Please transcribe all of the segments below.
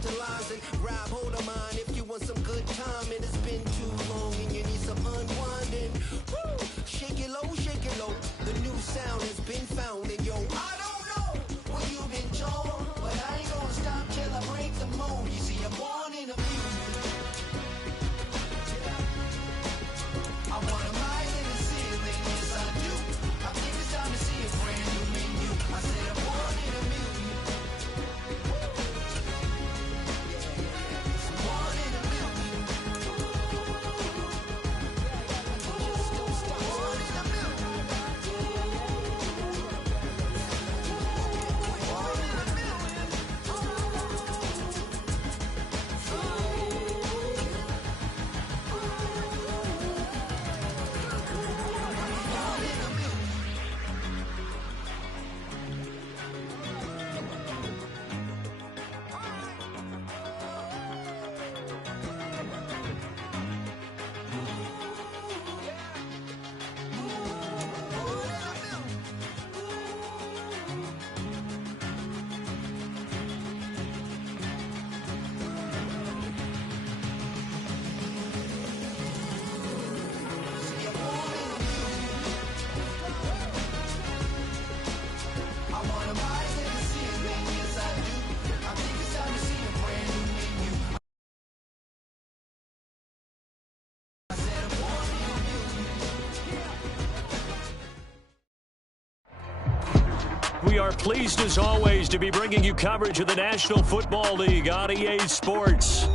tantalizing. Grab hold of mine if you want some good time. And it's been too long and you need some unwinding. Woo! Shake it low, the new sound has been found. And yo, I don't know what you've been told, but I ain't gonna stop till I break the mold. You see, I'm born in a music. I wanna rise in the ceiling, yes I do. I think it's time to see a brand new menu. I said I'm born in a million. I'm born in a million. Just don't stop. Born in a million. Born in a million. We are pleased, as always, to be bringing you coverage of the National Football League on EA Sports.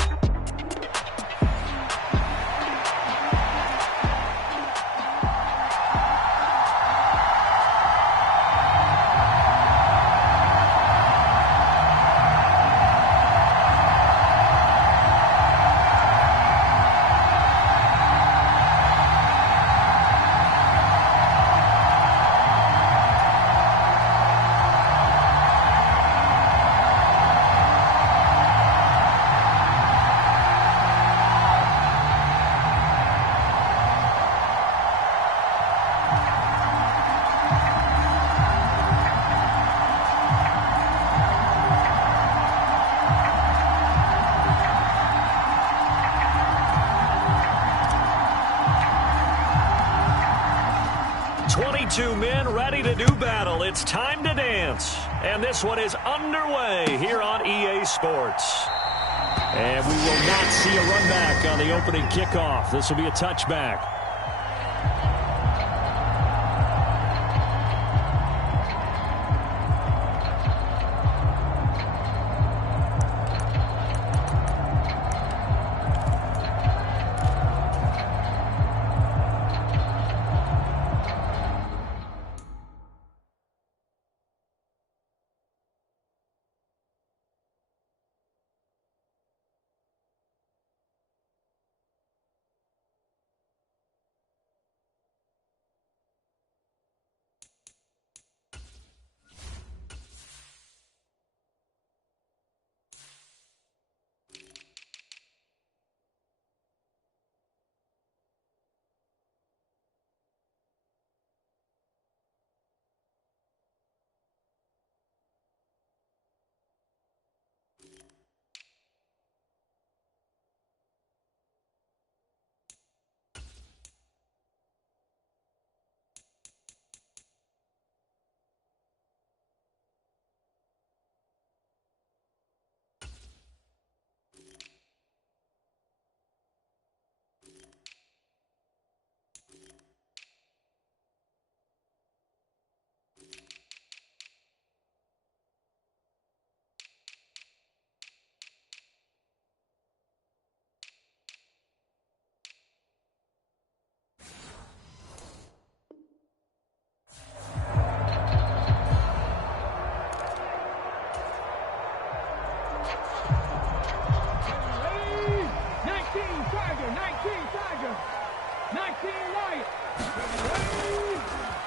Two men ready to do battle. It's time to dance. And this one is underway here on EA Sports. And we will not see a run back on the opening kickoff. This will be a touchback.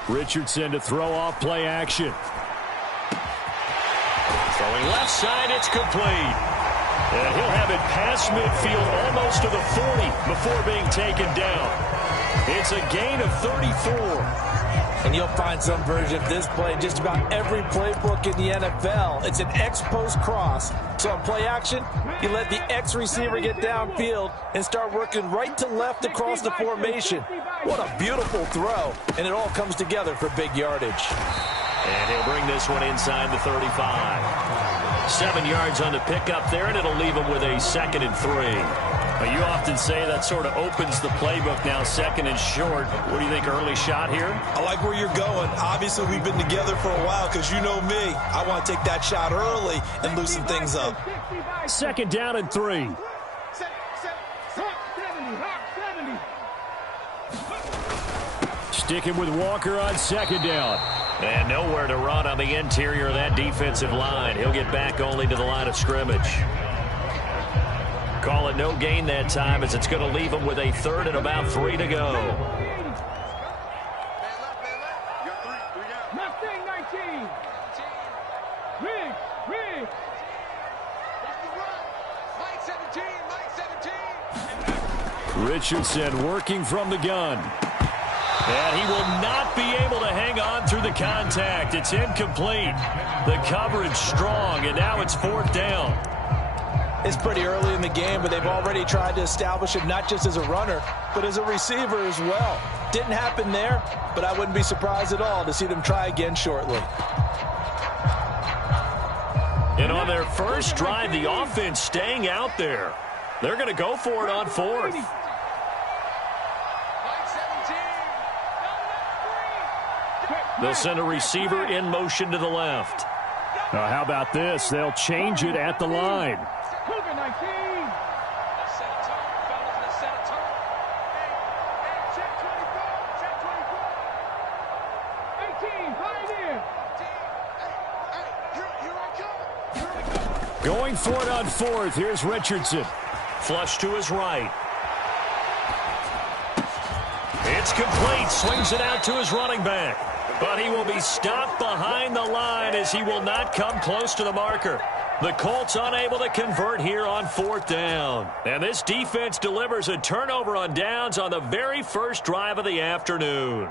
Richardson to throw off play action. Throwing left side, it's complete. And he'll have it past midfield, almost to the 40 before being taken down. It's a gain of 34. And you'll find some version of this play in just about every playbook in the NFL. It's an X-post cross. So on play action, you let the X receiver get downfield and start working right to left across the formation. What a beautiful throw. And it all comes together for big yardage. And he'll bring this one inside the 35. 7 yards on the pickup there, and it'll leave him with a 2nd and 3. But you often say that sort of opens the playbook now, 2nd and short. What do you think, early shot here? I like where you're going. Obviously, we've been together for a while because you know me. I want to take that shot early and loosen things up. 2nd down and 3. Sticking with Walker on 2nd down. And nowhere to run on the interior of that defensive line. He'll get back only to the line of scrimmage. Call it no gain that time as it's going to leave him with a 3rd and about 3 to go. Richardson working from the gun. And he will not be able to hang on through the contact. It's incomplete. The coverage strong, and now it's 4th down. It's pretty early in the game, but they've already tried to establish him not just as a runner, but as a receiver as well. Didn't happen there, but I wouldn't be surprised at all to see them try again shortly. And on their first drive, the offense staying out there. They're going to go for it on 4th. They'll send a receiver in motion to the left. How about this? They'll change it at the line. Going for it on 4th. Here's Richardson. Flush to his right. It's complete. Swings it out to his running back. But he will be stopped behind the line as he will not come close to the marker. The Colts unable to convert here on 4th down. And this defense delivers a turnover on downs on the very first drive of the afternoon.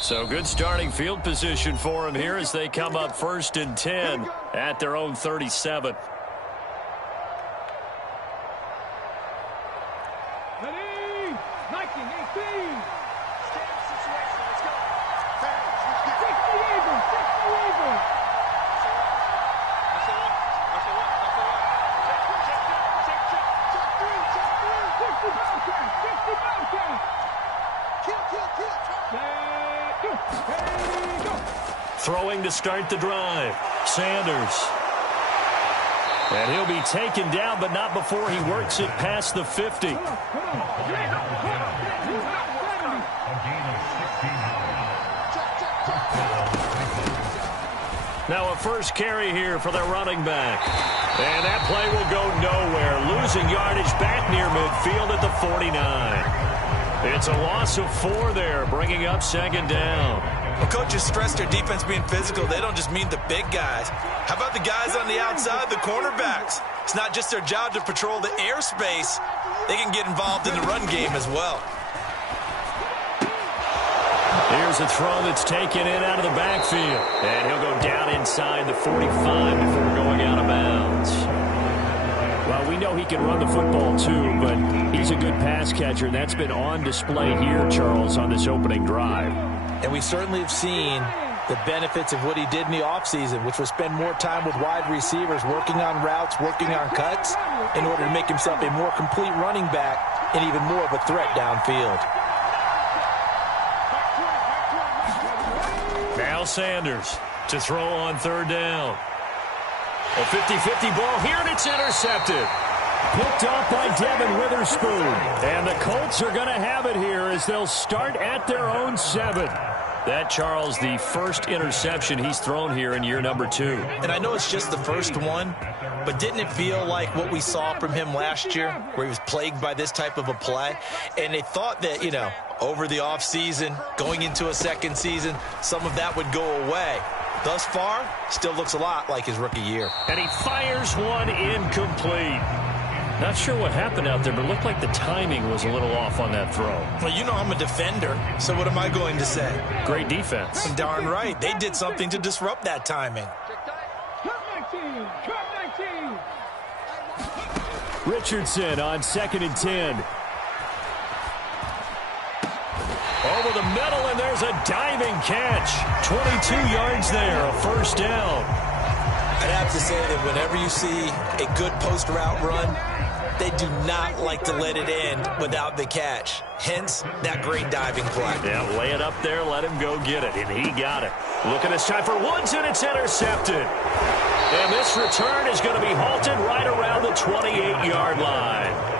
So good starting field position for him here as they come up 1st and 10 at their own 37. Ready? 19-18. Throwing to start the drive. Sanders. And he'll be taken down, but not before he works it past the 50. Now a first carry here for their running back. And that play will go nowhere. Losing yardage back near midfield at the 49. It's a loss of 4 there, bringing up 2nd down. Well, coaches stress their defense being physical. They don't just mean the big guys. How about the guys on the outside, the cornerbacks? It's not just their job to patrol the airspace. They can get involved in the run game as well. Here's a throw that's taken in out of the backfield. And he'll go down inside the 45 before going out of bounds. Well, we know he can run the football too, but he's a good pass catcher. And that's been on display here, Charles, on this opening drive. And we certainly have seen the benefits of what he did in the offseason, which was spend more time with wide receivers, working on routes, working on cuts, in order to make himself a more complete running back and even more of a threat downfield. Now Sanders to throw on 3rd down. A 50-50 ball here, and it's intercepted. Picked off by Devin Witherspoon. And the Colts are going to have it here as they'll start at their own 7. That, Charles, the first interception he's thrown here in year number 2. And I know it's just the first one, but didn't it feel like what we saw from him last year, where he was plagued by this type of a play? And they thought that, you know, over the offseason, going into a second season, some of that would go away. Thus far, still looks a lot like his rookie year. And he fires one incomplete. Not sure what happened out there, but it looked like the timing was a little off on that throw. Well, you know I'm a defender, so what am I going to say? Great defense. Darn right. They did something to disrupt that timing. Richardson on 2nd and 10. Over the middle, and there's a diving catch. 22 yards there, a first down. I'd have to say that whenever you see a good post route run, they do not like to let it end without the catch. Hence, that great diving play. Yeah, lay it up there, let him go get it, and he got it. Look at this time for Woods, and it's intercepted. And this return is going to be halted right around the 28-yard line.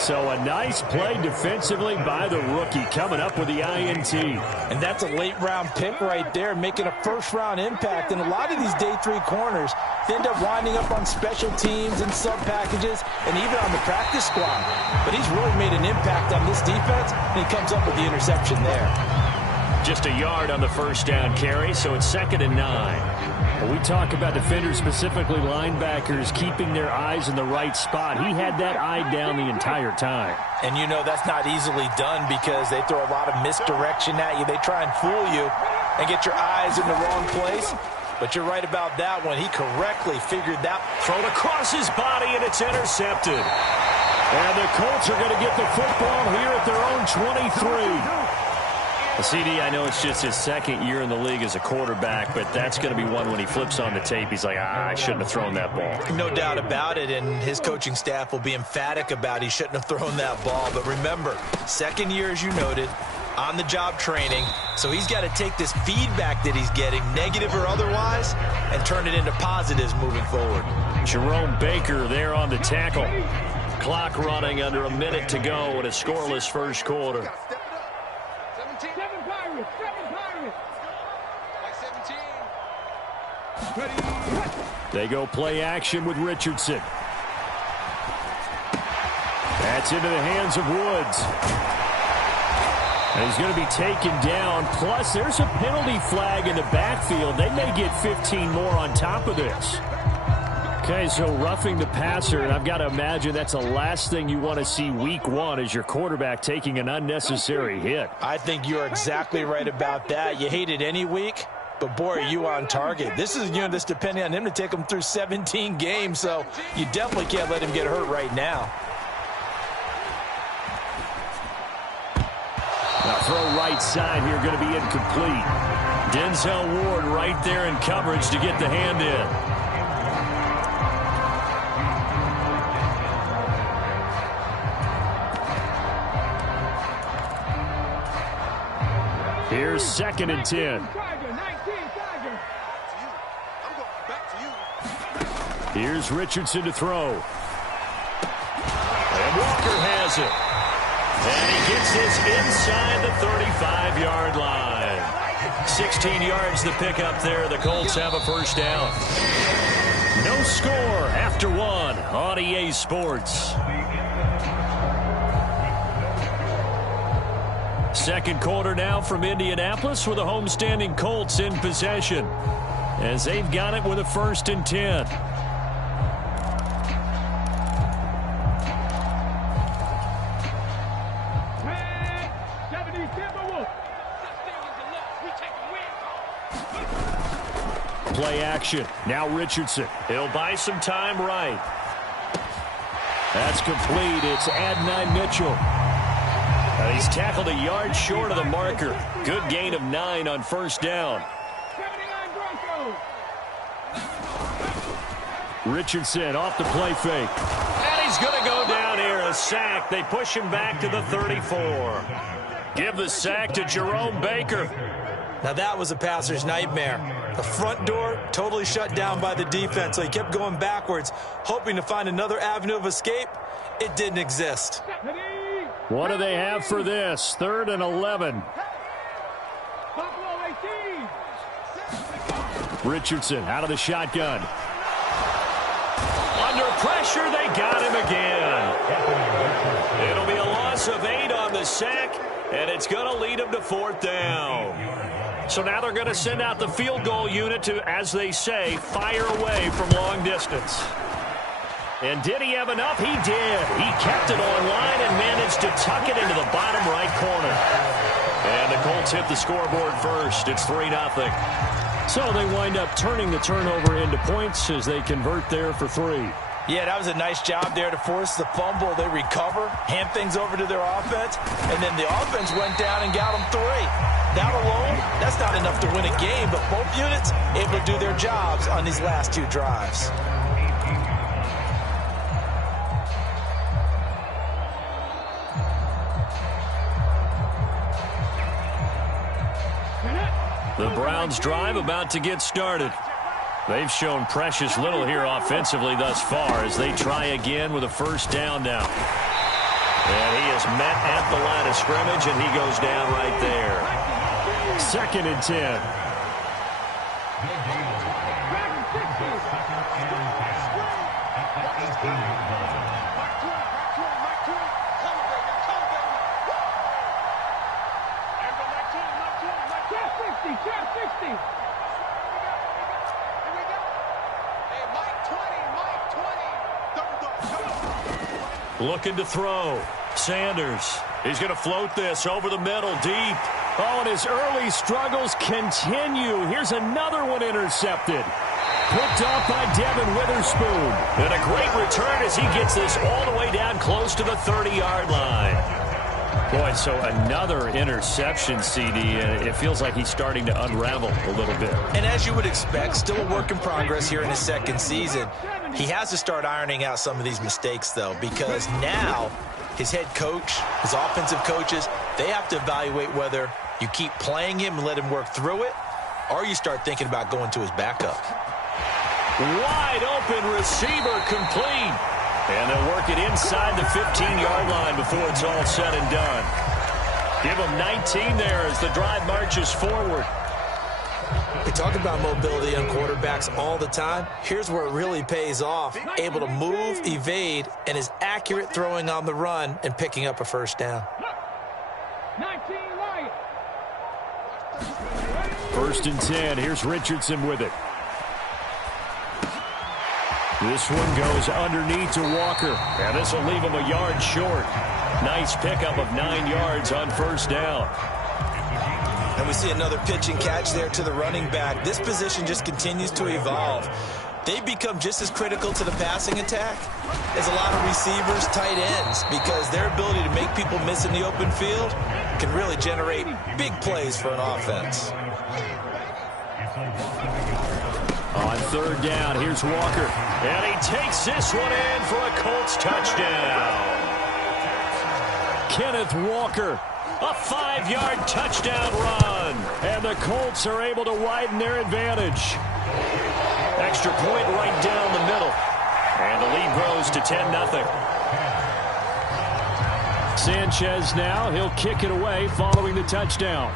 So a nice play defensively by the rookie, coming up with the INT. And that's a late-round pick right there, making a first-round impact. And a lot of these day 3 corners, they end up winding up on special teams and sub-packages and even on the practice squad. But he's really made an impact on this defense, and he comes up with the interception there. Just a yard on the first down carry, so it's 2nd and 9. When we talk about defenders, specifically linebackers, keeping their eyes in the right spot, he had that eye down the entire time. And you know that's not easily done because they throw a lot of misdirection at you. They try and fool you and get your eyes in the wrong place. But you're right about that one. He correctly figured that. Thrown across his body, and it's intercepted. And the Colts are going to get the football here at their own 23. CD, I know it's just his 2nd year in the league as a quarterback, but that's going to be one when he flips on the tape. He's like, I shouldn't have thrown that ball. No doubt about it, and his coaching staff will be emphatic about he shouldn't have thrown that ball. But remember, 2nd year, as you noted, on-the-job training, so he's got to take this feedback that he's getting, negative or otherwise, and turn it into positives moving forward. Jerome Baker there on the tackle. Clock running under a minute to go in a scoreless first quarter. They go play action with Richardson. That's into the hands of Woods. And he's going to be taken down. Plus, there's a penalty flag in the backfield. They may get 15 more on top of this. Okay, so roughing the passer, and I've got to imagine that's the last thing you want to see week 1 as your quarterback taking an unnecessary hit. I think you're exactly right about that. You hate it any week, but boy, are you on target. This is a unit that's depending on him to take him through 17 games, so you definitely can't let him get hurt right now. Now throw right side here, going to be incomplete. Denzel Ward right there in coverage to get the hand in. Here's 2nd and 10. Here's Richardson to throw. And Walker has it. And he gets this inside the 35-yard line. 16 yards to pick up there. The Colts have a first down. No score after 1 on EA Sports. Second quarter now from Indianapolis with the homestanding Colts in possession as they've got it with a 1st and 10. Play action. Now Richardson. He'll buy some time right. That's complete. It's Adonai Mitchell. He's tackled a yard short of the marker. Good gain of 9 on first down. Richardson off the play fake. And he's going to go down here. A sack. They push him back to the 34. Give the sack to Jerome Baker. Now that was a passer's nightmare. The front door totally shut down by the defense, so he kept going backwards, hoping to find another avenue of escape. It didn't exist. What do they have for this? 3rd and 11. Richardson out of the shotgun. Under pressure, they got him again. It'll be a loss of 8 on the sack, and it's going to lead them to 4th down. So now they're going to send out the field goal unit to, as they say, fire away from long distance. And did he have enough? He did. He kept it online and managed to tuck it into the bottom right corner. And the Colts hit the scoreboard first. It's 3-0. So they wind up turning the turnover into points as they convert there for 3. Yeah, that was a nice job there to force the fumble. They recover, hand things over to their offense, and then the offense went down and got them 3. That alone, that's not enough to win a game, but both units able to do their jobs on these last 2 drives. The Browns' drive about to get started. They've shown precious little here offensively thus far as they try again with a 1st down now. And he is met at the line of scrimmage, and he goes down right there. 2nd and 10. Looking to throw. Sanders. He's going to float this over the middle, deep. Oh, and his early struggles continue. Here's another one intercepted. Picked off by Devin Witherspoon. And a great return as he gets this all the way down close to the 30-yard line. Boy, so another interception, CD, and it feels like he's starting to unravel a little bit. And as you would expect, still a work in progress here in his 2nd season. He has to start ironing out some of these mistakes, though, because now his head coach, his offensive coaches, they have to evaluate whether you keep playing him and let him work through it, or you start thinking about going to his backup. Wide open receiver complete. And they'll work it inside the 15-yard line before it's all said and done. Give them 19 there as the drive marches forward. We talk about mobility on quarterbacks all the time. Here's where it really pays off. Able to move, evade, and is accurate throwing on the run and picking up a 1st down. 1st and 10. Here's Richardson with it. This one goes underneath to Walker. And this will leave him a yard short. Nice pickup of 9 yards on 1st down. And we see another pitch and catch there to the running back. This position just continues to evolve. They become just as critical to the passing attack as a lot of receivers, tight ends, because their ability to make people miss in the open field can really generate big plays for an offense. On 3rd down, here's Walker. And he takes this one in for a Colts touchdown. Kenneth Walker, a 5-yard touchdown run. And the Colts are able to widen their advantage. Extra point right down the middle. And the lead grows to 10-0. Sanchez now, he'll kick it away following the touchdown.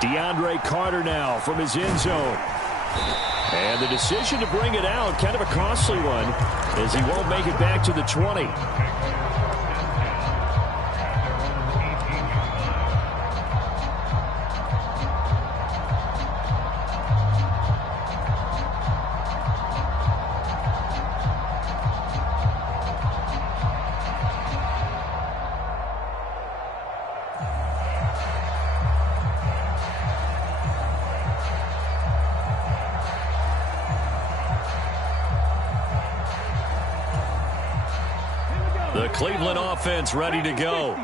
DeAndre Carter now from his end zone. And the decision to bring it out, kind of a costly one, as he won't make it back to the 20. The Cleveland offense ready to go.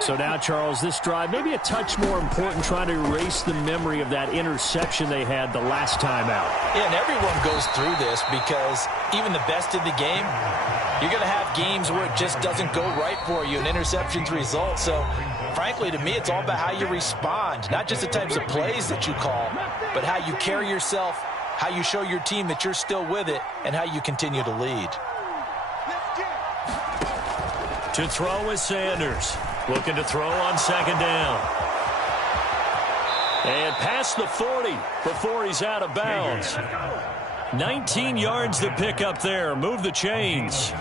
So now, Charles, this drive maybe a touch more important, trying to erase the memory of that interception they had the last time out. Yeah, and everyone goes through this because even the best in the game, you're going to have games where it just doesn't go right for you, and interceptions result. So, frankly, to me, it's all about how you respond, not just the types of plays that you call, but how you carry yourself, how you show your team that you're still with it, and how you continue to lead. To throw is Sanders. Looking to throw on second down. And past the 40 before he's out of bounds. 19 yards to pick up there. Move the chains.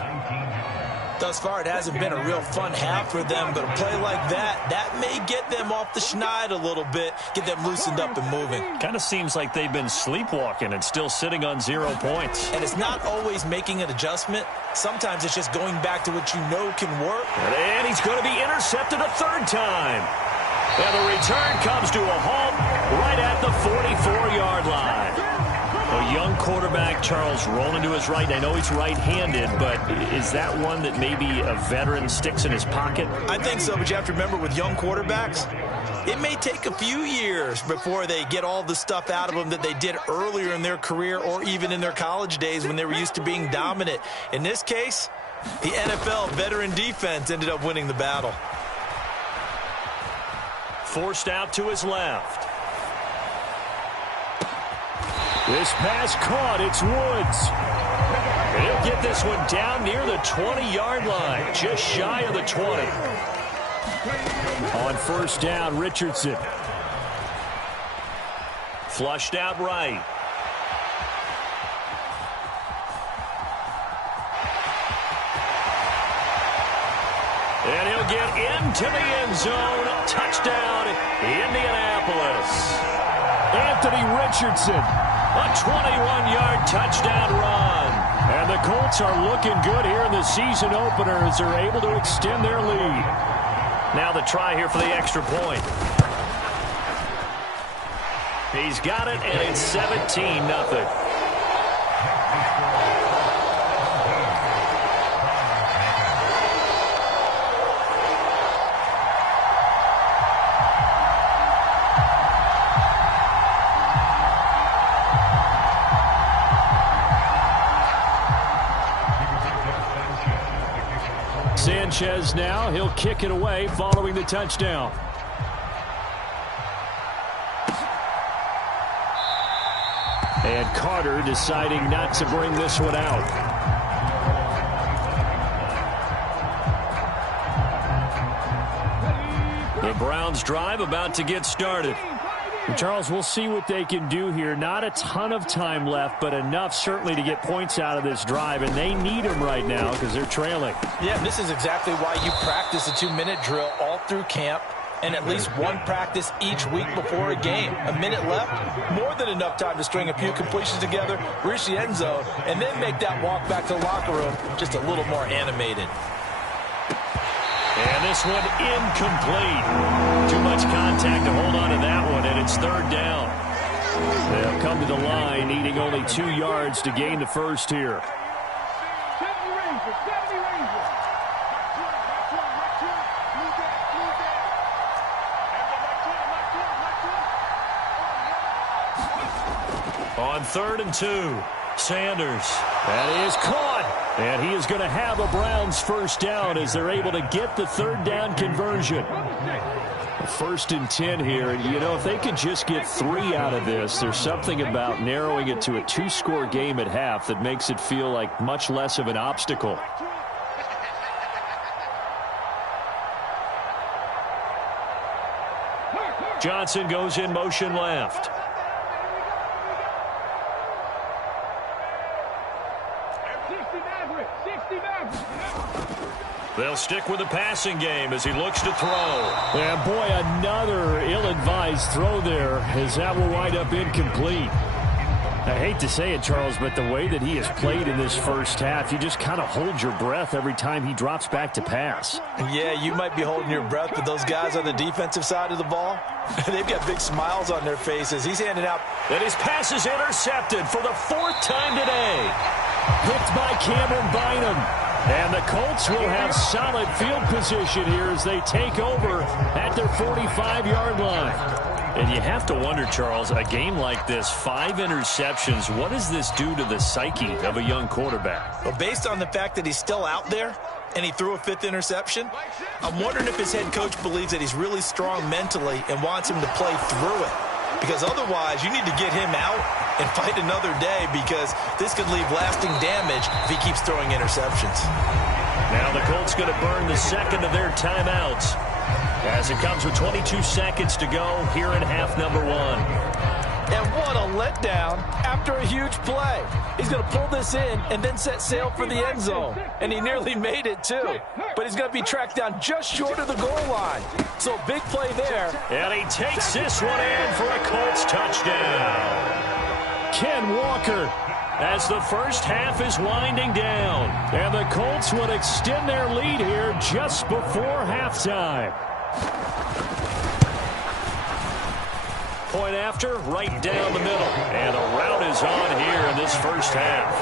Thus far, it hasn't been a real fun half for them, but a play like that may get them off the schneid a little bit, get them loosened up and moving. Kind of seems like they've been sleepwalking and still sitting on 0 points. And it's not always making an adjustment. Sometimes it's just going back to what you know can work. And he's going to be intercepted a third time. And the return comes to a halt right at the 44-yard line. A young quarterback, Charles, rolling to his right. I know he's right-handed, but is that one that maybe a veteran sticks in his pocket? I think so, but you have to remember with young quarterbacks, it may take a few years before they get all the stuff out of them that they did earlier in their career or even in their college days when they were used to being dominant. In this case, the NFL veteran defense ended up winning the battle. Forced out to his left. This pass caught. It's Woods. And he'll get this one down near the 20-yard line, just shy of the 20. On first down, Richardson. Flushed out right. And he'll get into the end zone. Touchdown, Indianapolis. Anthony Richardson. A 21-yard touchdown run. And the Colts are looking good here in the season opener as they're able to extend their lead. Now the try here for the extra point. He's got it, and it's 17-0. Sanchez now, he'll kick it away following the touchdown. And Carter deciding not to bring this one out. The Browns drive about to get started. Charles, we'll see what they can do here. Not a ton of time left, but enough certainly to get points out of this drive, and they need them right now because they're trailing. Yeah, this is exactly why you practice a 2-minute drill all through camp and at least one practice each week before a game. A minute left, more than enough time to string a few completions together, reach the end zone, and then make that walk back to the locker room just a little more animated. And this one incomplete. Too much contact to hold on to that one, and it's third down. They'll come to the line, needing only 2 yards to gain the first here. On 3rd and 2, Sanders. That is caught. And he is going to have a Browns first down as they're able to get the third down conversion. 1st and 10 here. And, you know, if they could just get 3 out of this, there's something about narrowing it to a 2-score game at half that makes it feel like much less of an obstacle. Johnson goes in motion left. They'll stick with the passing game as he looks to throw. And boy, another ill-advised throw there as that will wind up incomplete. I hate to say it, Charles, but the way that he has played in this first half, you just kind of hold your breath every time he drops back to pass. Yeah, you might be holding your breath, but those guys on the defensive side of the ball, they've got big smiles on their faces. He's handing out. And his pass is intercepted for the 4th time today. Picked by Cameron Bynum. And the Colts will have solid field position here as they take over at their 45-yard line. And you have to wonder, Charles, a game like this, 5 interceptions, what does this do to the psyche of a young quarterback? Well, based on the fact that he's still out there and he threw a 5th interception, I'm wondering if his head coach believes that he's really strong mentally and wants him to play through it. Because otherwise, you need to get him out and fight another day because this could leave lasting damage if he keeps throwing interceptions. Now the Colts going to burn the second of their timeouts. As it comes with 22 seconds to go here in half number one. And what a letdown after a huge play. He's going to pull this in and then set sail for the end zone. And he nearly made it, too. But he's going to be tracked down just short of the goal line. So a big play there. And he takes this one in for a Colts touchdown. Ken Walker, as the first half is winding down. And the Colts would extend their lead here just before halftime. Point after, right down the middle. And the route is on here in this first half.